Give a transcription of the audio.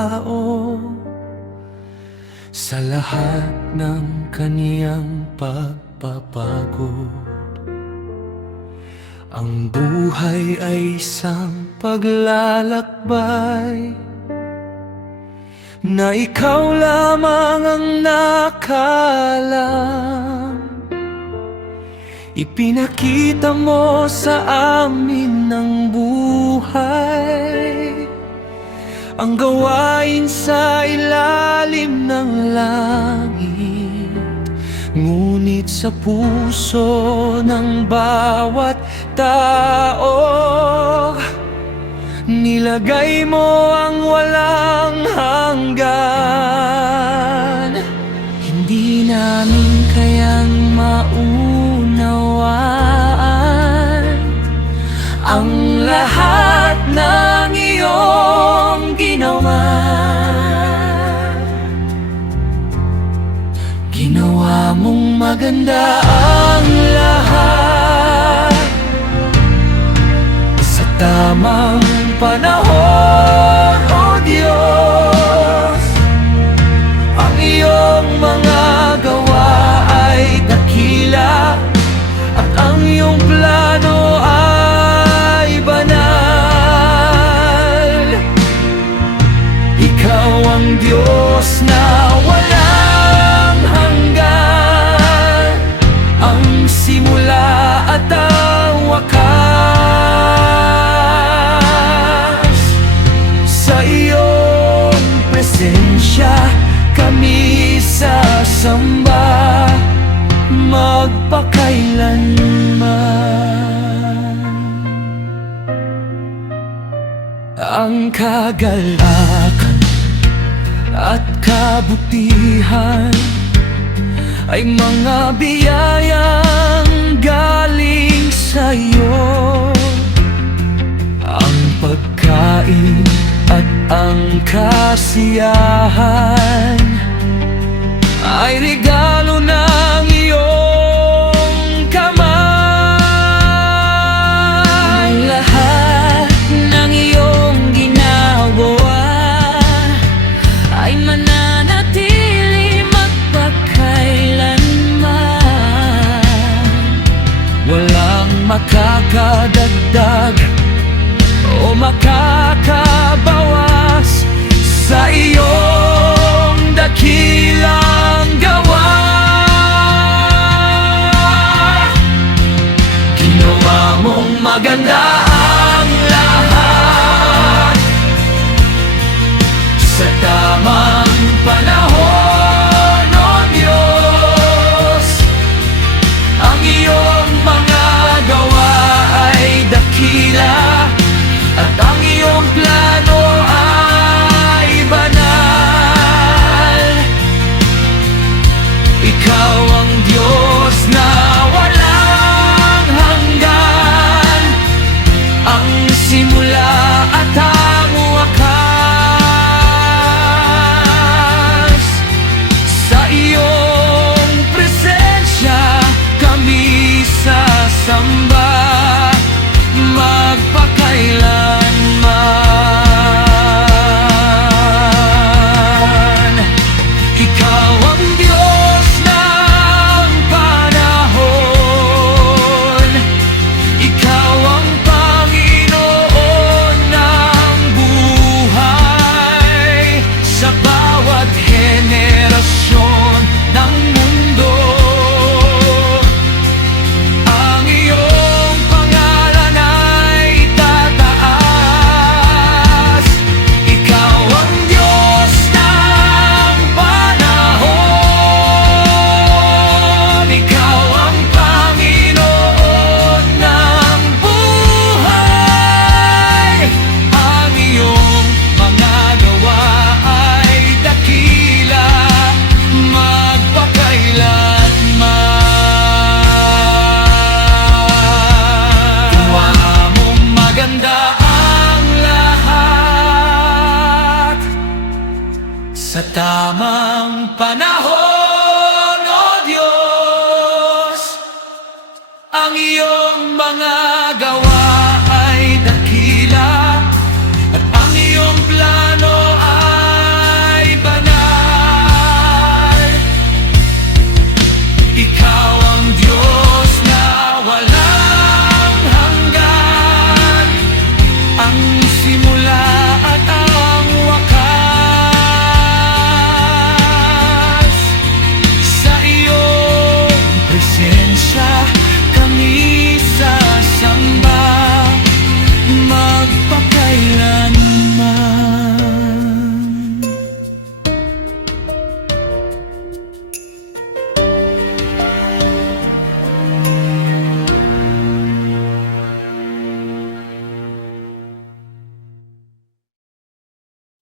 tao sa lahat ng kaniyang pagpapagod. Ang buhay ay isang paglalakbay na ikaw lamang ang nakaalam. Ipinakita mo sa amin ng buhay ang gawain sa ilalim ng langit. Ngunit sa puso ng bawat tao, nilagay mo ang walang hanggan. Hindi namin kayang maunawaan ang lahat ng iyong ginawa. Ginawa mong maganda ang lahat sa tamang panahon, O Diyos. Ang iyong mga gawa ay dakila at ang iyong plano ay banal. Ikaw ang Diyos na walang hanggan, ang simula at ang wakas. Sa iyong presensya kami sasamba magpakailanman. Ang kagalakan at kabutihan ay mga biyayang galing sa iyo. Ang pagkain at ang kasiyahan ay regalo ng iyong kamay. Lahat ng iyong ginagawa ay mananatili magpakailanman. Walang makakadagdag o makakabawas sa iyong dakilang gawa. Ginawa mong maganda ang lahat sa tamang panahon, O Diyos. Ang iyong mga gawa ay dakila at ang iyong plano ay banal. Ikaw ang Diyos na walang hanggan, ang simula at ang wakas. Sa iyong presensya kami sasamba magpakailanman. Ikaw ang Diyos ng panahon, ikaw ang Panginoon ng buhay. Sa bawat henerasyon ng mundo, ang iyong pangalan ay tataas. Ikaw ang Diyos ng panahon, ikaw ang Panginoon ng buhay. Ang iyong mga gawa ay dakila magpakailanman. Gawa mong maganda ang lahat sa tamang panahon.